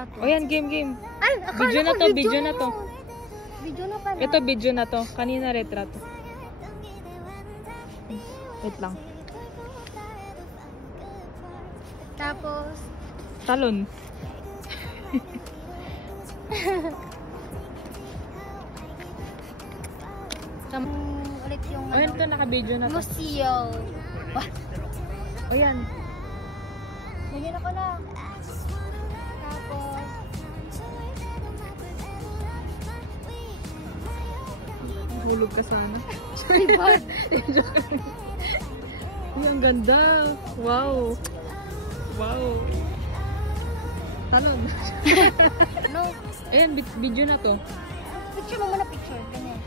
Tapos. O yan, game. Ay, akala Video na ko to, video na to. Video na pala. Ito, video na to. Kanina retrato. Wait lang. Tapos. Talon. Ulit yung O yan to, naka-video na to. museo. O yan. Lagyan ako na. Tapos. Hulog ka sana. Ay, bad. Uy, ang ganda. Wow. Talon. No. Ayan, video na to. Picture mo muna, picture. Ganyan.